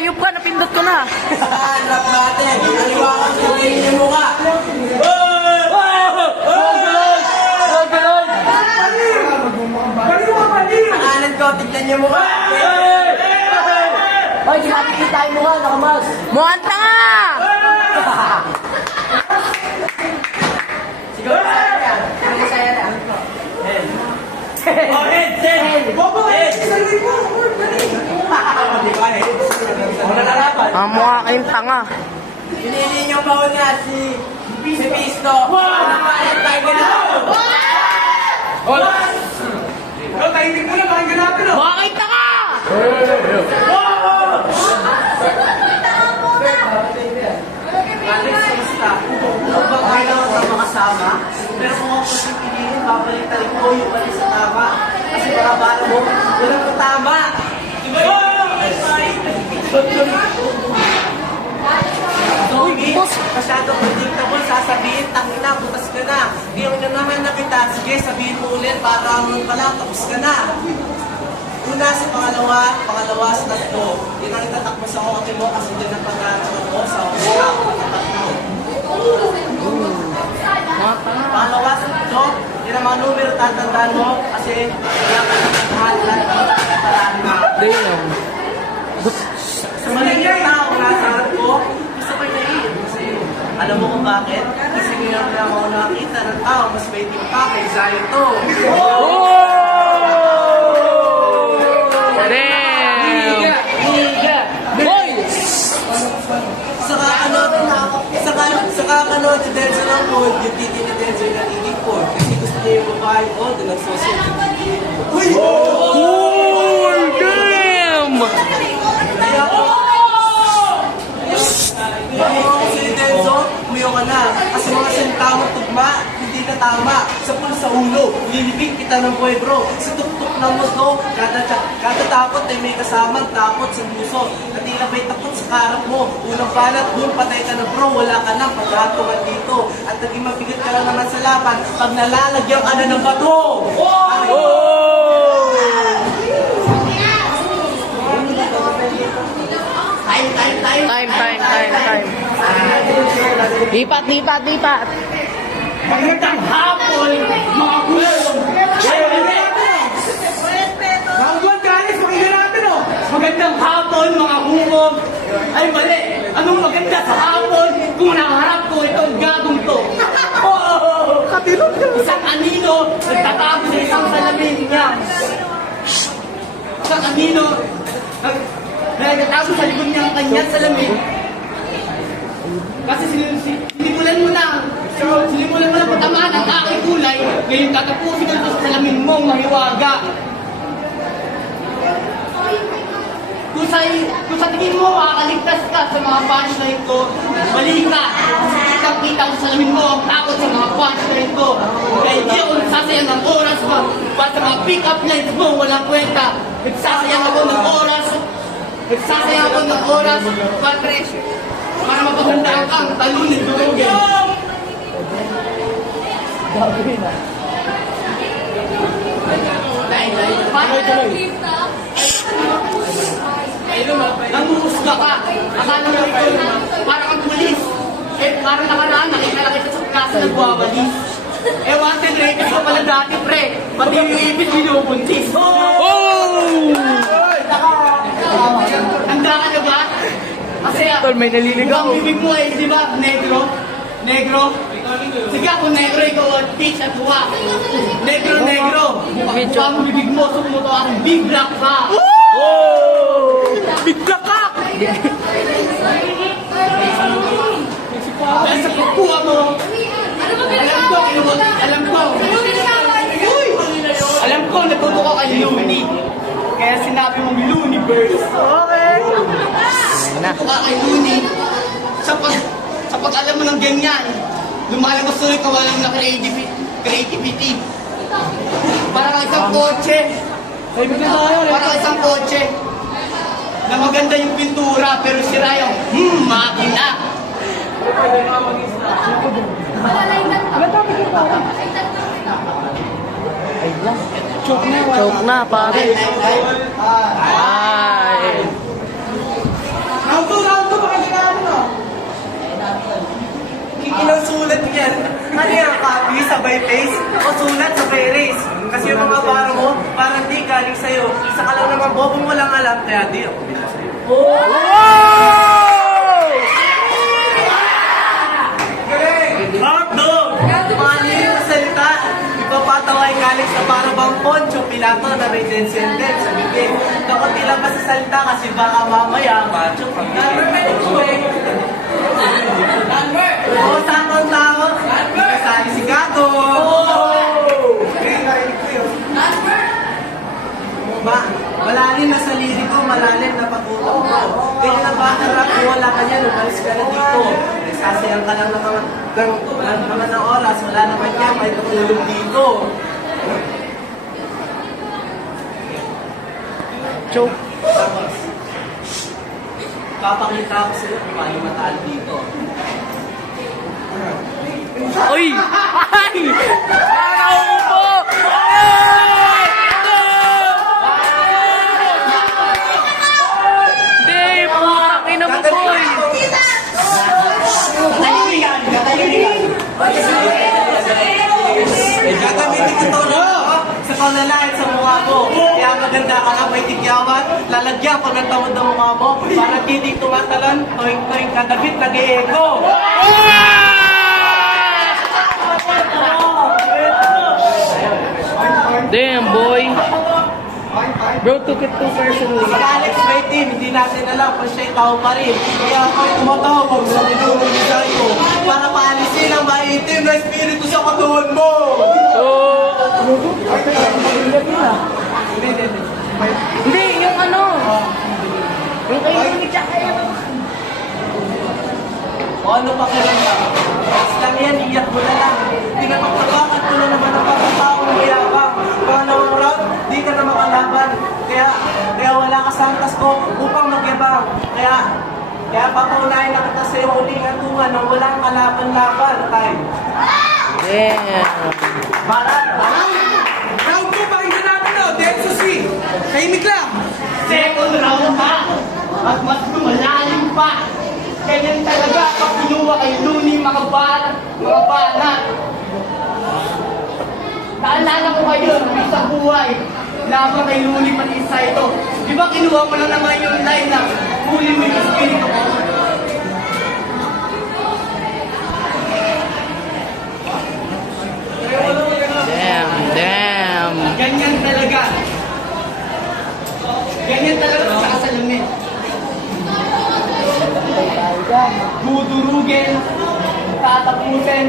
hayop ka, napindot ko na. Hanap natin. Aliwangan ko yung mukha. Pakanan ko, tignan niyo mukha. Hoy, kinakikita yung mukha, nakamas. Mukhang tanga! Sigaw na sa'yo yan. Sigaw na sa'yo yan. Oh, head! Bobo! Head! Di ba, head? Wala na laban. Ang mukha kayong tanga. Pinili niyo mauna si Pisto. Ano ba yan? Tayo gano'n! Tahimik mo na, pakinggan natin, oh! Mukha kayong tanga! Alex, kamusta? Kung ba kailangan sa makasama? Pero kung ako sa piliin, babalik ko yung balik sa tama. Kasi baka bala mo, walang katama. Masyado predictable, sasabihin, tangina, butas ka na. Yung naman na kita, sige, sabihin mo ulit, para mo pala, tapos ka na. Una sa pangalawa sa tatlo. Yun ang itatakbo sa kote mo kasi din ang pag-aaral ko sa usa ko tatlo. Pangalawa sa tatlo, yun ang mga numero tatandaan mo kasi kaya ka naghahalan at paraan na. Sa maling tao nasa harap ko, gusto ko naiin kasi alam mo kung bakit? Kasi ngayon na ako nakakita ng tao, mas may pa kay Zion to. Saka ano, si Denzel ang food, yung titi ni Denzel na eating food. Kasi gusto niya yung babae ko, doon nagsosod yung titi. Uy! Oh, damn! Kaya ako, si Denzel, umiyo ka na. Kasi mga salitang tugma, hindi na tama. Sa pul sa ulo, lilibig kita ng boy bro. Sa tuktok ng mundo, kada takot ay may kasamang takot sa muso. At tila may takot sa karap mo. Unang balat, boom, patay ka na bro. Wala ka na, paghatungan dito. At naging mabigat ka lang naman sa laban. Pag nalalagyan ka na ng bato. Time. Lipat. Magandang hapon, mga gulong. Hanggang guys, pakinggan natin, oh. Magandang hapon, mga humog. Ay, mali. Anong maganda sa hapon kung nakaharap ko itong gagong to? Isang anino, nagtatago sa isang salamin niya. Isang anino, nagtatago sa likod niya ang kanyang salamin. Kasi sinimulan mo na patamaan ang aking kulay, ngayon tatapusin ko ito sa salamin mong mahiwaga. Kung sa tingin mo makakaligtas ka sa mga punchline ko, mali ka. Kitang-kita ko sa salamin mo ang takot sa mga punchline ko. Kaya hindi ako nagsasayang ng oras para sa mga pick-up lines mo, walang kwenta. Nagsasayang ako ng oras para mapagandaan kang talunin durugin. Nanguhusga ka. Akala mo ito, parang ang pulis. Parang nakaraan, nakita lang ito sa klase nagwawalis. Wanted rapist ko pala dati, pre. Pati yung ipit, binubuntis. Handa ka na ba? Kasi May naliligaw. ang bibig mo ay, di ba, negro? Sige ako, negro, ikaw ang teach at huwa. Negro. Mukha mo bibig mo, sumuto akong big black ka. Big black ka! Kaya sa pagkuha mo, alam ko, natuto ka kay Looney. Kaya sinabi mong Looneyverse. Natuto ka kay Looney. Sa pag-alam mo ng ganyan, lumalabas tuloy ka walang na creativity. Parang isang kotse na maganda yung pintura pero sira yung makina. Choke na, pare. Ay. Ano yan, copy, sabay paste, o sulat, sabay erase? Kasi yung mga bara mo, parang di galing sa'yo. Isa ka lang naman bobong walang alam, kaya di ako bila sa'yo. Mali yung salita, ipapataway galing sa para bang Poncho Pilato na may death sentence sa bibig. Kakunti lang ba sa salita kasi baka mamaya macho Oo, sakong tao. Kasali si Gato. Malalim na sa liriko, malalim na pag-utak mo. Ganyan na ba harap kung wala ka niyan, umalis ka na dito. Nagsasayang ka lang ng oras, wala naman yan, may tutulog dito. Choke. Tapos, papakita ko sa'yo kung paano matalo dito. Uy! Ay! Nakaupo! Hindi! Putang ina mo, boy! Gagamitin ko to sa panlalait sa mukha mo. Kaya maganda ka na may tigyawan, lalagyan ko ng tawad ng mukha mo para hindi tumatalan, toing-toing kadabit, nag-e-echo. Damn, boy! Bro took it too personally. Si Alex may team, hindi natin alam kung siya'y tao pa rin. Kaya ako'y tumatawag sa tinulong ni ko para paalisin ang maitim na espiritu sa katawan mo. Oh! Hindi, yung ano? Yung kayo ni Chaka O ano pa kailangan? Lang yan, iyak mo na lang. Pinapagtabangan ko na naman ang pagkataong mayabang. Pangalawang round, di ka na makalaban. Kaya wala ka sa angkas ko upang magyabang. Kaya papaunahin na kita sa iyong uling atungan nang walang kalaban-laban. Time. Damn! Round 2, pakinggan natin o. Denso C. Tahimik lang. Second round pa. At mas lumalalim pa. Ganyan talaga pag kinuha kay Looney mga banat. Naalala ko kayo nung isang buhay. Laban kay Looney pati isa ito. Di ba kinuha mo lang naman yung line na huli mo yung espiritu ko? Damn! Ganyan talaga. Ganyan talaga sa kasalamin. Dudurugin, tatapusin,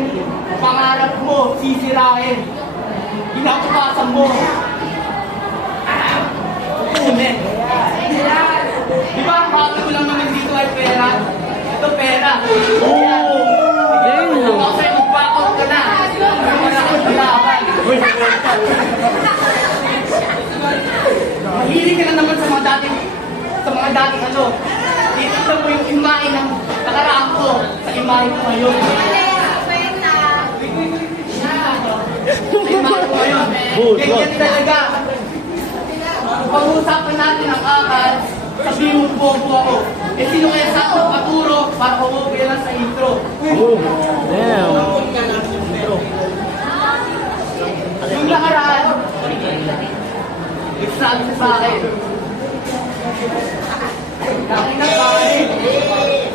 pangarap mo, sisirahin. Ginagapasan mo. Ulit. Di ba ang hawak ko lang naman dito ay pera? Ito pera. Damn! Kasi mag-back out ka na. Wala kang laban. Mahilig ka na naman sa mga dating ano. Titignan mo yung imahe ng nakaraan ko sa imahe ko ngayon. Sa imahe ko ngayon. Ganyan talaga. Pag-uusapan natin ang akal, sabihin mo bobo ako. Eh sino kaya sa ako paturo para kumupila lang sa intro? Damn! Yung nakaraan, nagsabi siya sa akin. Dati na pare,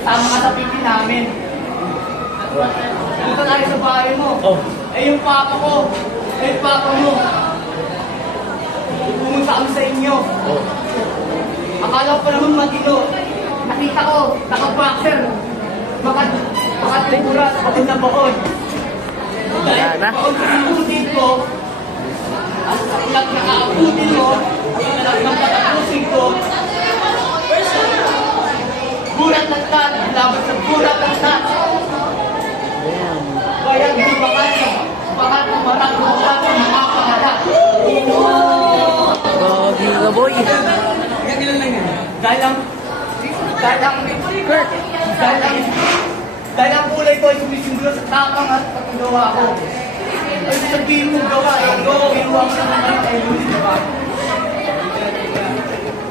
sama ka sa pipi namin. Dito tayo sa bahay mo. Eh yung papa ko, eh yung papa mo. Pumunta kami sa inyo. Akala ko pa naman matino. Nakita ko, naka-boxer. Makatigura sa kapag na bakod. Dahil bakod sa sinutin ko, at sa ilang nakaabutin mo, at ng patapusin ko, gulat ng tat, laban sa gulat ng tat. Kaya di bakat sa bakat ng bakat ng bakat ng mga pangalat. Gogi ka, boy! Dahil ang kulay ko ay sumisimbolo sa tapang at pagkagawa ko. Ay sabihin mo gawa, kinuha ko na naman kay Luli, diba?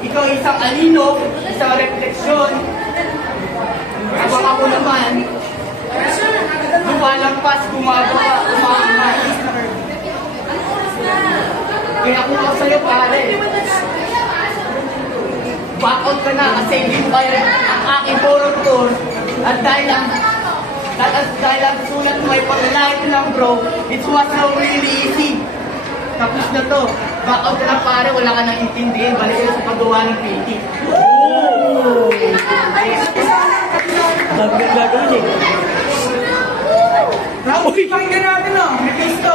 Ikaw isang anino, isang refleksyon. Habang ako naman, lumalampas, gumagawa, umaanay. Kaya kung ako sa'yo, pare, back out ka na kasi hindi mo kaya ang aking forward tour. At dahil lang sulat mo ay pag-light lang bro, it was so really easy. Tapos na to, back out ka na pare, wala ka nang intindihin, balik ka sa paggawa ng painting. Gagawin eh. Uy! Pakinggan natin o! May Cristo!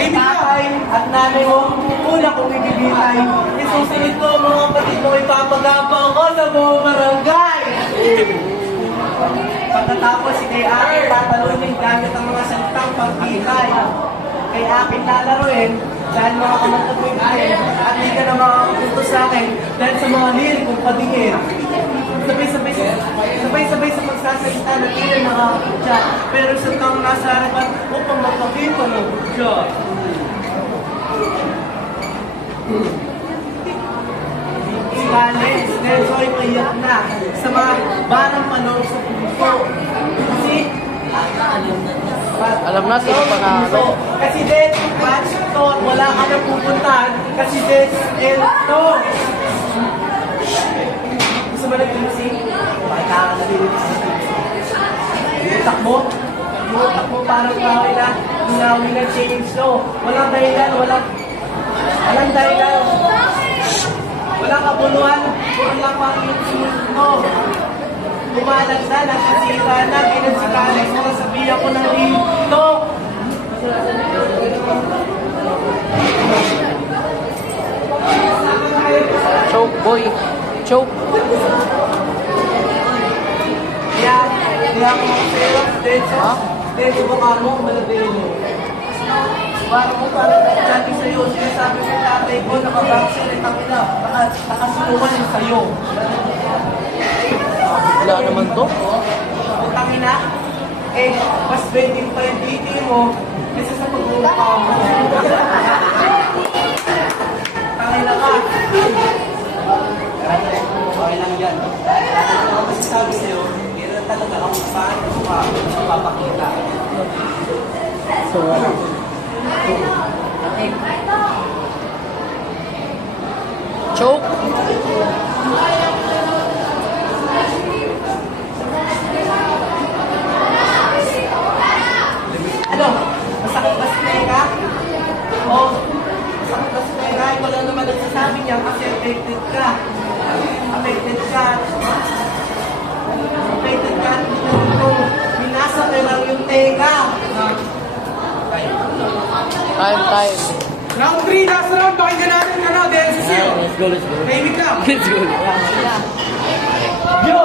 Tatay at nanay mo, una kong ibibigay. Isusunod ko mga kapatid mo, ipapagapang ko sa buong barangay! Pagkatapos si kay akin tatalunin gamit ang mga salitang pagkikay. Kay akin lalaroin dahil mga kamantag mo ibigay at hindi ka na makakapunto sa akin dahil sa mga lirikong patingin. Sabay-sabay sa pagsasalita na tila nakakutya pero sa taong nasa harapan upang magpakita ng kutya. Silales, Nelsoy payak na sa mga barang panong sa puso. Kasi Alam na sino panalo. Kasi this match to at wala ka na pupuntahan kasi this is to. Gusto mo nag-sing? Pakita ka na din. Iutak mo parang kawin na hinawi na change no. Walang dahilan, walang dahilan. Walang kabuluhan, walang pang-iinsin mo. Bumalag na, nasasira na, ginasikalis mo, sabihan ko ng rito. Choke boy. Choke. Kaya ako sa'yo, Denso baka mo, malabay mo. Parang sabi sa'yo, sinasabi sa tatay ko, nakabaksin ang ina, nakasuluhan yung sa'yo. Wala naman to. Tangina, mas pwedeng pa yung titi mo kaysa sa pag-uumpa mo. Tangina ka. Okay lang yan. Ako kasi sabi sa'yo, hindi na talaga ako paano ko papakita. So, choke. Ano? Masakit ba si Teka? Oo. Masakit ba si Teka? Ikaw lang naman nagsasabi niya kasi affected ka. Affected ka. Affected ka. Minasa ka lang yung Teka. Time. Round 3, last round. Pakinggan natin ano, DLCC. Let's go. Tahimik lang. Let's go. Yo!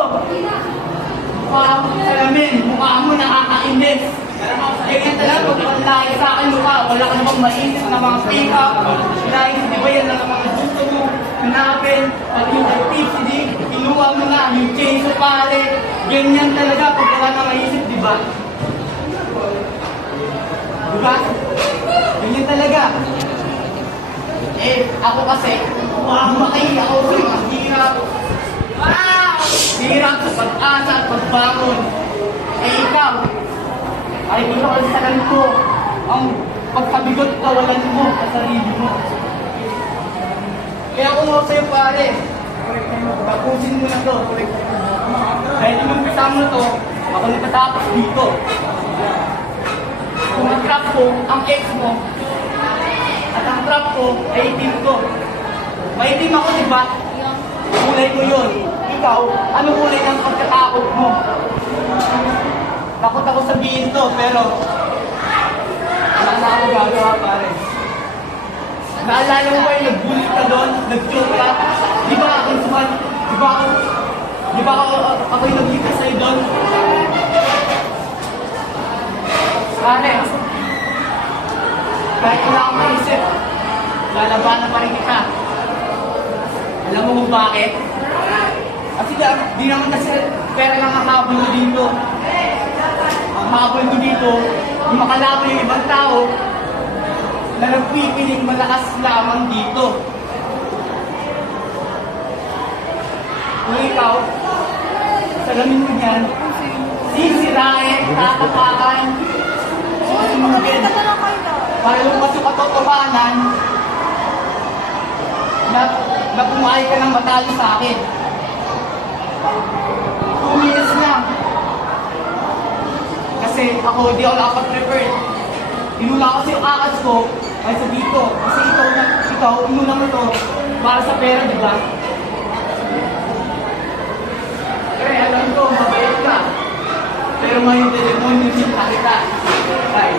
Mukha mo salamin, mukha mo nakakainis. Ganyan talaga pag panlaya sa akin mukha, wala ka namang maisip na mga pick-up. Dahil di ba yan lang ang mga gusto mo hanapin. At yung activity, kinuha mo nga yung chainsaw pare. Ganyan talaga pag wala na maisip, di ba? Di ba? Ganyan talaga. Ako kasi, lumaki ako sa mga hirap. Hirap sa pag-asa at pagbangon. Ikaw, ay pinakasalan ko ang pagkabigot kawalan mo sa sarili mo. Kaya kung ako sa'yo pare, tapusin mo na to. Dahil inumpisa mo na to, ako natatapos dito. Kung ang-trap ko, ang ex mo, at ang trap ko ay itim ko. Maitim ako, di ba? Kulay ko yun. Ikaw, ano kulay ng pagkatakot mo? Takot ako sabihin to, pero wala na ako gagawa pare. Naalala mo ba yung nag-bully ka doon? Nag-joke ka? Di ba ako suman? Di ba ako yung nag-likas sa'yo doon? Pare, kahit wala akong maisip, lalabanan pa rin kita. Alam mo kung bakit? Kasi di naman kasi pera lang ang habol ko dito. Ang habol ko dito, yung makalaban yung ibang tao na nagpipiling malakas lamang dito. Kung ikaw, salamin mo yan, sisirain, tatapakan, susunugin. Para lumabas yung katotohanan na pumayag ka ng matalo sa akin. 2 minutes lang. Kasi ako, di ako nakapag-prepare. Inuna kasi yung akas ko, ay sa dito. Kasi ikaw, inuna mo to para sa pera, di ba? Pero alam ko, mabait ka. Pero ngayon, demonyo sinta kita. Ay,